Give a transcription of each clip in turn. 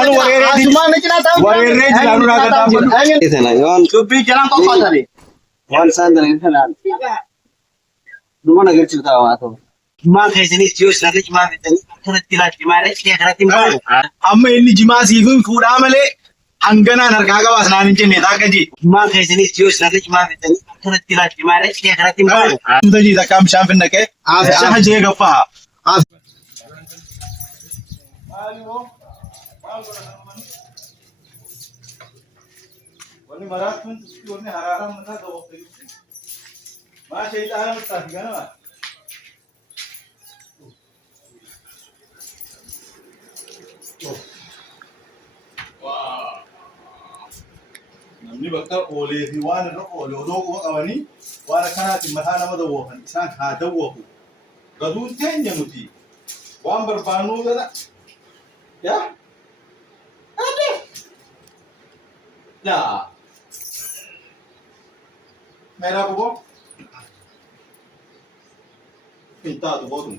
anu warere anu raga tabu Itana yon Dubbii jalaan qophaatare. wan sandal itana. Dumana gerchu tawa to. Ma khaisani tiyo sanad ma bitani kana tilati ma re ke kharati ma. amma inni jimaa siifin fuudhaa malee hanganaan harkaa qabaas naan hin jenne taakkaji Ma khaisani tiyo sanad ma bitani kana tilati ma re ke kharati ma. taji takkaa bishaan finnaqee shaha jee gaffaa wanni maraatuun wanni haraaraan mataa qabu maa shayxaana mutaati ganama namni bakka oolee fi waan irra oole odoo quba qabanii waan akkanaatiin mataa nama dawwafan isaan haa dawwafu gaduun teenya nuti waan barbaannuu gada yaa ade yaa meeraa kuboo hin taatu bootun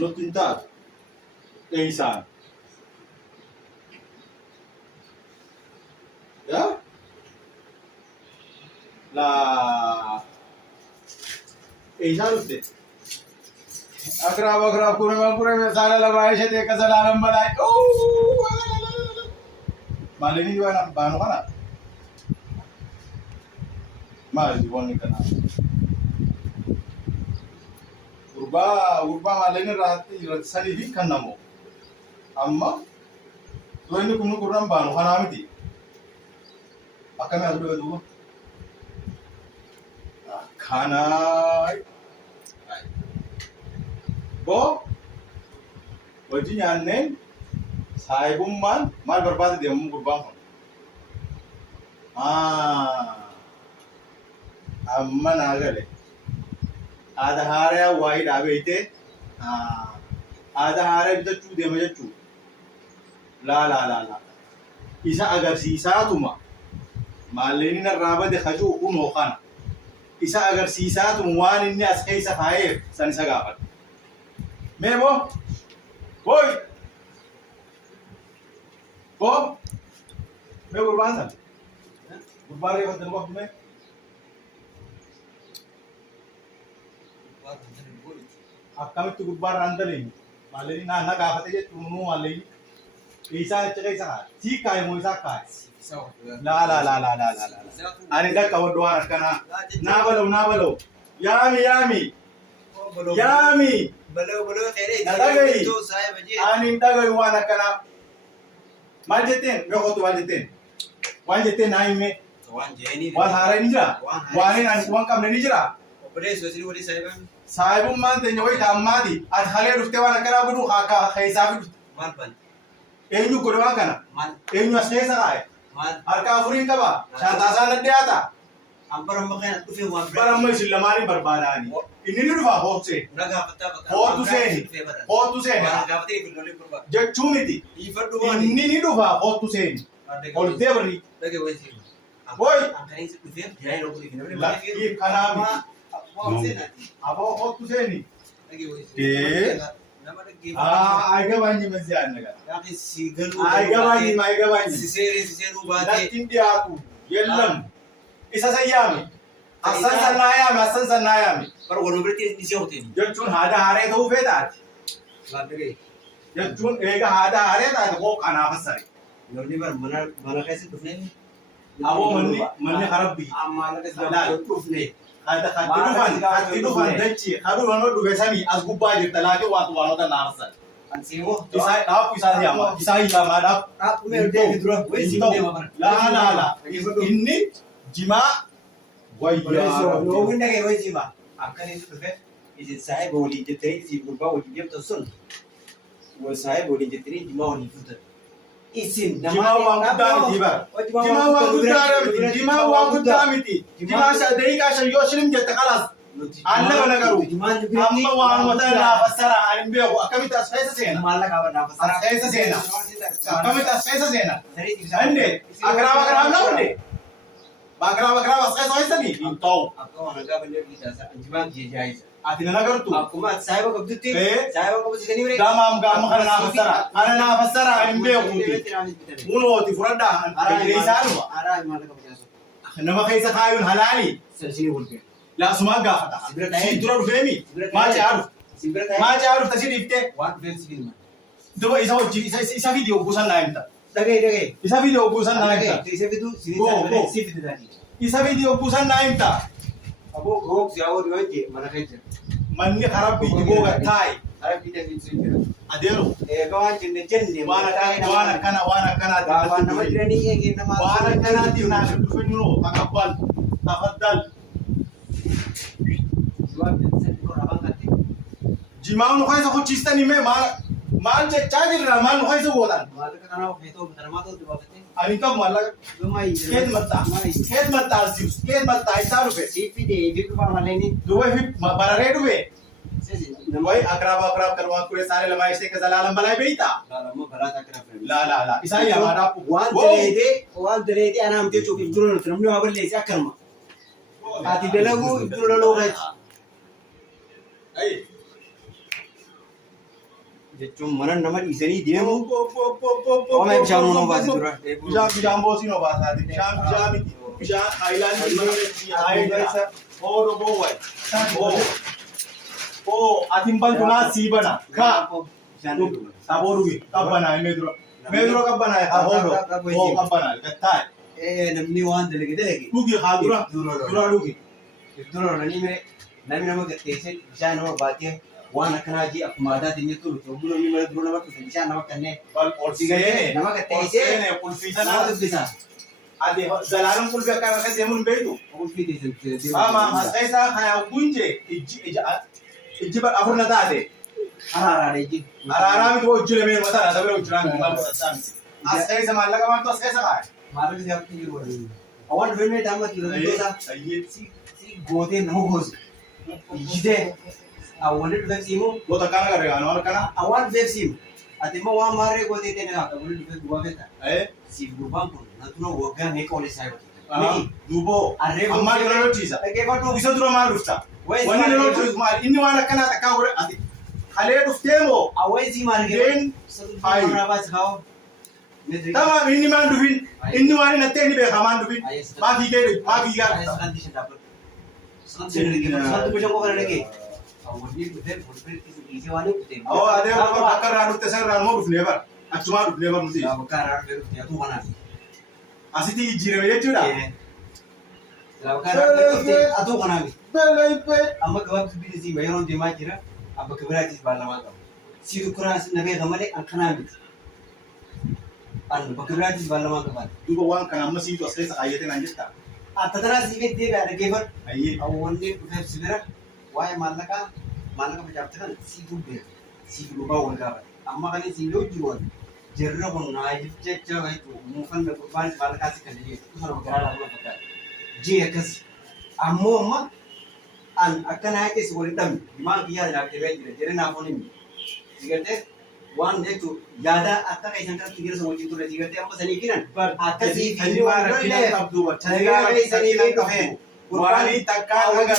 nutti hin taatu dheeysaan yaa la dheeysaa dhufte akraab kurema saala lamaa ishee kasalaalan balaa maalini waan baanu kana maali wanni kana gurbaa maalini irratti sadii fi kan namoo amma yoo inni kun gurran baanu kanaa miti akkamii atu dhabe duuba akkanaa boo wajji nyaanneen saayibummaan maal barbaade deemuu gurbaan kun amma naa gale haadha haaraa waayii dhaabeeytee haadha haaraa bitachuu deema jechuu laa isa agarsiisaatuma maalleeni narraa bade hajuu kunoo kana isa agarsiisaatuma waan inni as keessa kaayeef san isa gaafadha mee boo boy boo mee gurbaan san gurbaan reeffattan qoftu mee akkamitti gubbaan randaliin maalleeni naanna gaafate jechuun nuu maalleeni isaa achi keessa kaa'e sii kaa'e moo isaa kaa'e laa ani dhaqqa waddo waan akkanaa naa balaw yaami nadagayi ani hin dhagayu waan akkanaa maal jetteen meeqootu waan jetteen naa himme waan haaraa ni jira waan qabne ni jira saayibummaan teenya wayita ammaati ati halee dhuftee waan akkanaa godhu keessaa fi dhufte eenyu godhe waan kana eenyu as keessa kaa'e harka afurii qaba shaantaasaa naddeyaata baramma isin lamaanii barbaadaani inni ni dhufa hoottu seeni jechuu miti inni ni dhufa hoottu seeni ol deebri boy lakkiif kanaami aboo hoottu seeni አይገባኝም እዚህ አነጋር አይገባኝም ለቲን ዲያቱ የለም ኢሰሰያሚ አሰንሰናያሚ jechuun haada haaree ta'uu feetaati jechuun eega haada haaree taate koo kanaaf assare aboo manni harabbii hatti dhufan dachi haduudhaan dhufe sanii as gubbaa jirta laakiin waan waanota naafsan isaa yaamaa laa inni jimaa wayyaa saahiba waliin jettanii si gurbaa waliin deemtan sun saahiba waliin jettanii jimaa waliin furtan isin jimaa waan guddaa miti bara jimaa waan guddaa miti jimaa daqiiqaa shan yoo shilim jette kalaas allaba nagaru amma waan wata naafassara anin beeku akkamitti as keessa seena as keessa seena akkamitti as keessa seena ande agaraab na hunde agaraab as keessa hoysanii hin ta'u أتينا نقرتو أكما سايبا كبدتي إيه سايبا كبدتي تاني قام خلنا نفسرها أنا نفسرها عن بيقولي منو تفردا ليسانوا أراي ما لك بجاسو إنما خيس خايون هلالي سلسلة والبيع لا سما قافتا سيدرو فهمي ما تعرف ما تعرف تسير إفته وان فين سكين دوبا إسا فيديو بوسان نايمتا دقي إسا فيديو بوسان نايمتا إسا فيديو Go. سيفيد داني إسا فيديو بوسان نايمتا أبو غوك زاود وجه ما نخيجر مني خراب بيجوغا تاي أنا بيتا في سيفيد أديرو كمان جن وانا كنا ما تراني إيه كنا ما وانا كنا تيمنا تفنو تقبل تفضل جماعة نخايس أخو تشيستاني ما أنت تاجر ما نخايس بودان أني كم مالك كيد متا زيوس كيد متا إسارو في دوه في براري دوه دوه أقرب كروان كوري ساري لما يشتى كزلالم بلاي بيتا لا إسائي همارا وان دريدي أنا هم تيجوا يجرون ترمني ما بقول ليش أكرمه هاتي دلهم يجرون لوغات أي جتوم منن نمر إسني ديمو وما بيشانو نوباسي دورا بيشان بوسي نوباسا بيشان هايلاند هايلاند أو بوي أو أتيمبال دونا سيبنا كا سابوروي كابانا ميدرو كابانا هاهورو أو كابانا كتاي نمني وان دلقي لوكي خادورا دورا لوكي دورا نمي نما قتيسي بيشان هو باتيه وانا كناجي أكمادا دنيا تلو تقولوا مي مرد برونا ما كنيشان نما كنّي والأورسيجين نما كتيسي كل فيسنا بيسا أدي زلالم كل فيها كذا كذا من بيتو أقول في دي ما هسه خيا كونجي إجي أفرنا تادي أرارا متو أجيله من مثلا هذا بيرو جرام بيرو سامي أسهل زمان لقى ما تو أسهل زمان مارك زي أبتي يقولون أول فيلم دامك يقولون سي غودي نموز يجده أول فيلم سيمو لو تكانا كريان أول كنا أول فيلم سيم أتيما وان ماري غودي تنا أول فيلم دوا فيتا إيه سيف غوبان كون نتونا وقع هيك ولا سايب دوبو أريبو أما يقولون تيزا أكيد تو bisa duro ma rufta wani ne lotu ma inni wana kana ta kawo ati hale duftemo awai mari den ai rabas kawo tama inni man dufin inni wani na teni be kaman dufin ma fi ge ma fi ga santi dapat santi lagi satu bisa kok lagi awalnya betul betul isi wani betul oh ade ko bakar ranu tesan ranu mo dufne bar atuma dufne bar musi bakar ranu ya tu mana asiti jire me yetuda atau kanami amma gabab subidi si mayron de majira abba kibrati balama ga sidu kuran sun nabe gamale an kanami an bakibrati balama ga ban duba wan kana masi to sai ayete nan jitta atadara si be de ga gebar ayi aw wonde fe sibira waye malaka bajabta kan si dubbe si duba won ga amma kan si do jiwon jerra won na jifte jawa to mu kan da qurban malaka si kan de kusa no gara la fakka jiya kasi amma an akana yake su wani dam ma biya da ke bai jere na foni mi digate wan de to yada aka kai san ka kigir so wajin to da digate amma sani kinan aka si fini wa kinan abdu wa tayga kai sani me ka fe wani takka agarre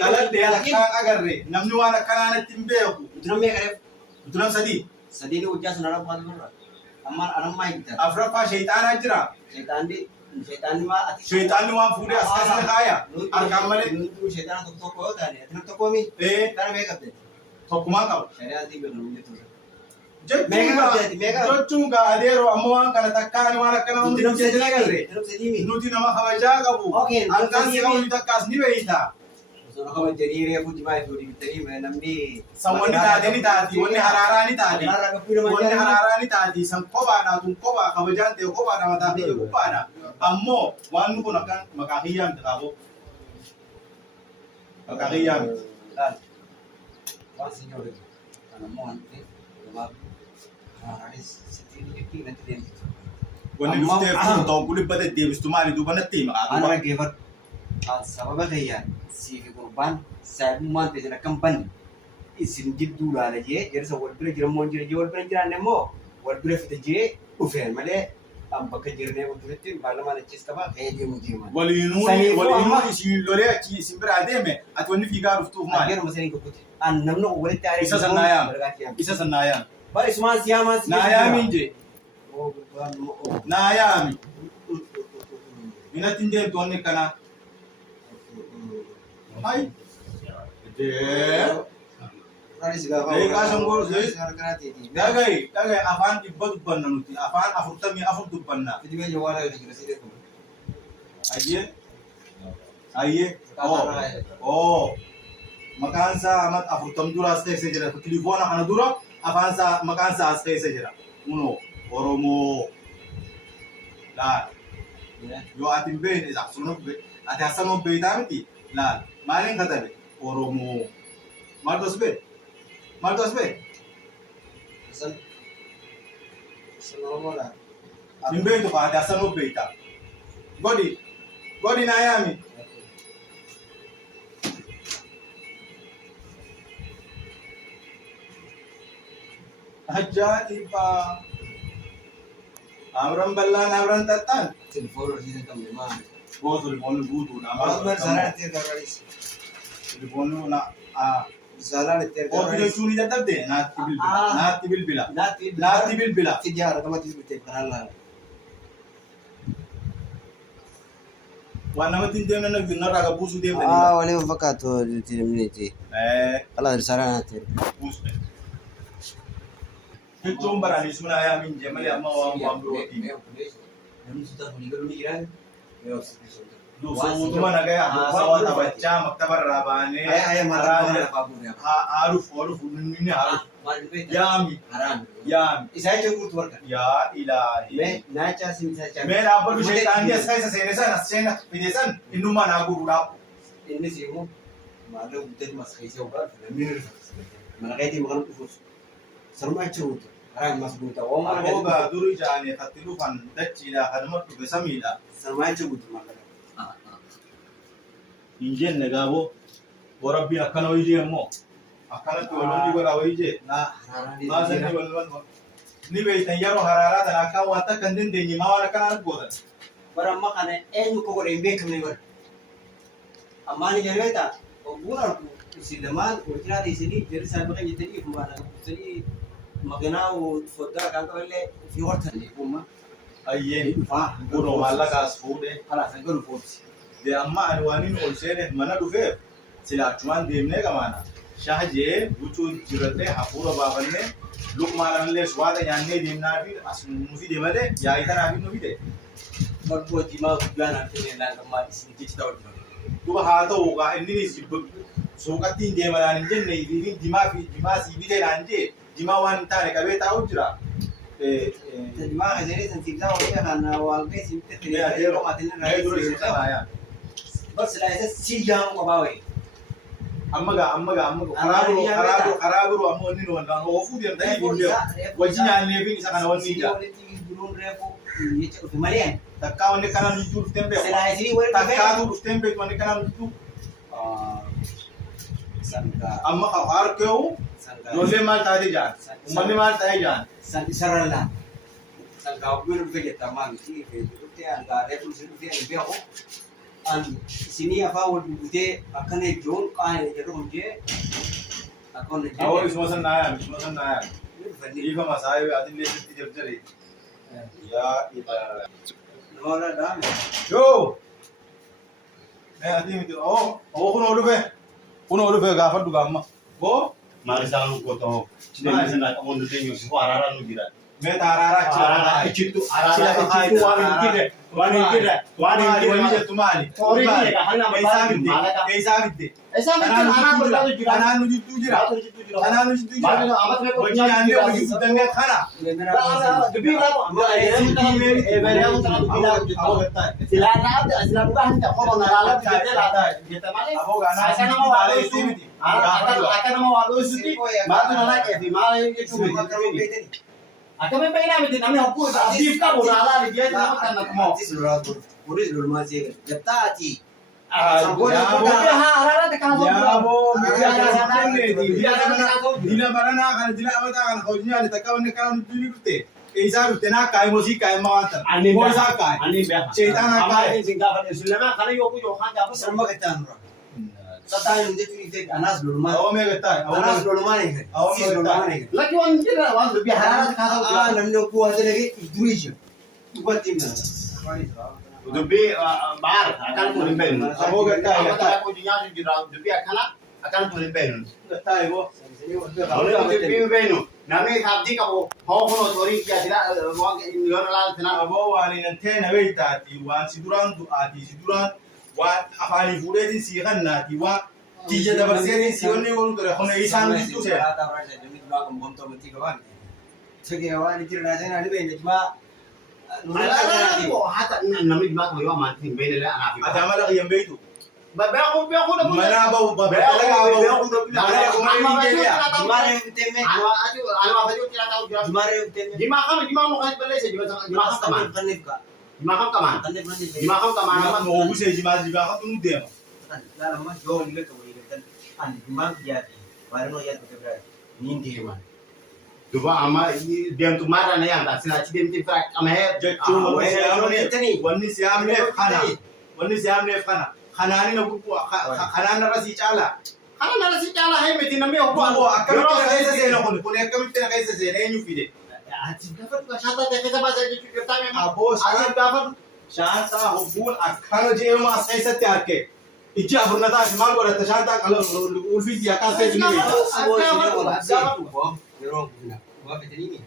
talat de takka agarre namni wana kanana timbe ku dunam me kare dunam sadi ni ujja sunara ba dum amma anan mai ta afrafa shaytana jira shaytan ma shaytan wa fude asas khaya arkamale shaytan to ko da ne atna to ko mi tan me kapte to kuma ka sharia ti be no to jechunga adero amwan kana takkani wala kana undi jejagare nuti nama khawaja qabu ankan se undi takkas ni beita so khawa jarire fu jimai thodi bitari me namni samwani taati wonni hararani taati wonni hararani taati sam koba na tun koba khawajan te koba na mata ke koba na ammo wanu ko nakan makahiyam takabo makahiyam dal wa signore ana mon te wani dufte fun to kuli bade devis tumali du bana tema ana gever sababa gaya si fi qurban sabu man te jana kampan isin jiddu la je jer sa wal bire jira mon jira wal bire jira nemo wal bire fite je ufen male am bakajirne ututin parlaman achis kaba khaydi mujima ولينوني لولي أكيد سمبر عديمة أتوني في قارف توه مال agero masani ko kuti an namno wala tari إسا سنايام إسا سنايام ba isma siyama نايامي جي نايامي من تندين توني كنا هاي Dagai afaan dhibba dubbanna nuti afaan 44 dubbanna ayye maqaan isaa amat 40 dura as keessa jira telefoona kana dura afaan isaa maqaan isaa as keessa jira uno oromoo laal yoo ati hin beekne ati hasanoo beektaa miti laal maaliin katabe oromoo maaltu as beek maaltu as beek hin beektu kaa ati hasanoo beektaa godi naa yaami ajaa'iba amran ballaan amran xaxxaan Goto telefoonni guutuudha telefoonni na Ofi jechuun ni dadhabde naatti bilbila waan namatti hin deemne narraa gabbuusuu deemtanii waliin fakkaatu miniti ala risaala naatti jechuun baranii sunaa yaamin jee malee amma waan birootiin Duusuma nagaya haasawaa taphachaa maktabarraa baanee haaruuf inni haaruuf yaami isaa jechuun gurtu warqa yaa ilaahi mee dhaabbatu sheexaanii as keessa seene san as seena fide san innummaa naa guruudhaaf innis immoo maallaqa guddatu mas keessa yookaan filamee malaqeetii maqaan dhufuus sarumaa jiruutu haraan mas guutaa Aboga durii jaanii fatti dhufan dachiidha kanuma dhufe samiidha sarumaa jiruutu maallaqa hin jenne gaaboo borabbiin akkana wayii jee immoo akkanatti walumni godha wayii jee maasanni walumni ni beektan yeroo haraaraa tana akkaan waan takka hin dandeenye maa waan akkanaan gootan bara amma kana eenyu ko godhe hin beekamne bara ammaani jabeeta ogguun argu isin lamaan wajjiraata isinii jarri isaan baqa jettanii fumaadha guutanii maganaa foddaa kan qaballee fi hortanii uumma ayyeen kunoo maallaqaas fuudhe kalaasa godhu footi de amma ani waan inni ol seene mana dhufeef sila achumaan deemnee qamaana shaha jee huccuu jirradhee hafuura baafannee luqmaadhanillee suwaata nyaannee deemnaa fi as nu fide malee yaa'ii tanaa fi nu fide bakkoo diimaa guddaanaan kennee laangammaa isin jechi ta'u duba haa ta'u kaa inninis suuqatti hin deemanaan hin jenne ifiifin dimaa sii biteedhaan jee dimaa waan hin taane qabee taa'u jira dimaa kajeelee san siibsaa waliin kan waaqee siibte bas la isa siyaan qaba wayi amma karaa biroo ammoo inni wandaan oofuu deemtanii booddee wajji nyaannee fi isa kana wanni ija takkaa wanni kanaan jijjuu dhufteen beeku takkaatu dhufteen beeku wanni kanaan jijjuu amma harkeewu ijoollee maal taatee jaan ummanni maal ta'ee jaan sararraa sangaa obboon dhufe jettaa maamiti dhuftee angaalee tulsee dhufee ani beeku sini apa wujudnya akan ejong kaya jeruk je akan je awal semua senayam ini kok masaya atin lihat di jari ya kita nora dah yo atin itu kuno udah gafar juga amma bo mari salu ko to cine sena ko ndu tenyo si arara nu gira me tarara citu arara citu wani kide wani je tumali tori ni ka hana kaisa bidde kan ana nu jitu jira amat me wajji ande wajji dange khana debi la ko amma beriya ko tara bila sila na abda asla buka hanta ko na la jeta male asana ma walo sibiti akana ma walo sibiti ma tu na ke fi male ye tu akan memang ini mesti namanya apa? Abis kamu nala dia nama kan nak mau. Polis dulu masih getati. dila barana kan dila amata kan hojnya ni takawan kan dili kutte إذا بتنا كاي موسيقى كاي ما أنت Ani موسى beha. كاي Ani beha. Syaitan Amma kaya. in singgafa Sulaiman kana yoku yohan dapat Sama kita nura. Satayin hindi tuwite anas luluman. أو ما قتاي أو Anas ما luluman eh. أو Sis ما luluman قتاي eh. lagi wan kira wan lebih hararat kata Ah, namno po hati lagi idurish. Buat tim na. lebih bar akan turin ben Abo gata, gata. aku dinya jira lebih akan turin ben قتاي بو oleh lebih ben nami kabdi kabo ho hono tori kia sila wang yon la tena أبو واني نتين بيتاتي وان سيدوران دعاتي سيدوران وان أفاني فولتي سيغن ناتي وان تيجي دبرسيني سيوني ورو ترى خنا إيشان بيتو سير Sige, awan ni kira natin ano ba yun? Diba? hata nami ma ko yo man tin ben le ana fi أتعمل لك ينبيتو ba aku da منابو بابا Mana aku mau ini dia Gimana yung teme? anu apa itu tidak tahu jelas Gimana yung teme? di makam mo kahit balik sa di makam kaman Kanip ka. di makam kaman Kanip na din. di makam kaman mau busy jima jima kan tuh dia Lala mo, yo, hindi ka wala kan. Ano, gimana yati? Para mo yati ka bra. Hindi man. coba ama diam tu marah na yang tak sila dem ti frak ama he jaccu wani siam ne khana wani siam ne khana khana ni na buku khana na rasi chala kana na si kala he meti na me ho buku akam te kaisa se na kun akam te kaisa se ne nyu fide ati dapat ka shata te ke ba sa ji ta me ma abos ati dapat shanta hubul akhana je ma kaisa tyar ke ijja burnata mal gora ta shanta kala ulfi ya ka se ni Pero, gua betul ini.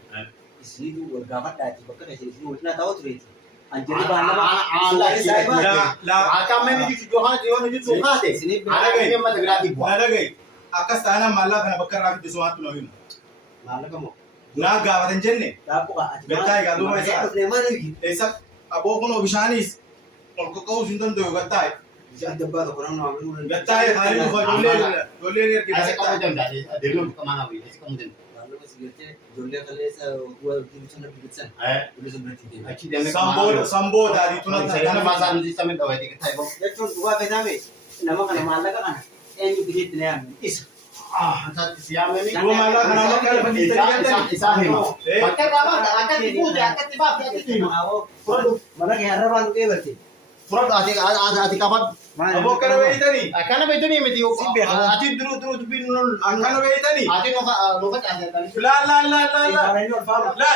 Isini tu gua dapat dari bakal dari sini udah tahu tuh itu. Anjir bahan apa? la akam me ni ji johan ji on ji suka te Sini ana ke me ta grati bo na dagay akas tana malla kana bakar rafi so hatu no yun Mana kamu? na gawatan jenne Tapo ka. Betai ka, lumay sa- Problema lagi. esa abo kono bishanis ko ko sindan do gatay Bisa debat orang namun. gatay khali ko dolle ki ase kamu gatay jam jadi delu kemana wi ase kamu jam Lalu sigurte jolle kale sa gua tulisan bikin. Tulisan berarti. aki dem sambo dari tunat saya na masa ni samin dawa ti kai bo Ya cun gua bename. Nama kana malaka kana. En yu bihit ne am. Is. sa siya me ni Dua malah kana makal isa he mo bakka ba akan tipu de akan tiba akan tipu Awo. Mana ke harapan ke berarti. pura ati kapat abo kana be itani akan ba itu ni meti ati duru bin akana be itani ati no ka ati tadi la Para ini orang la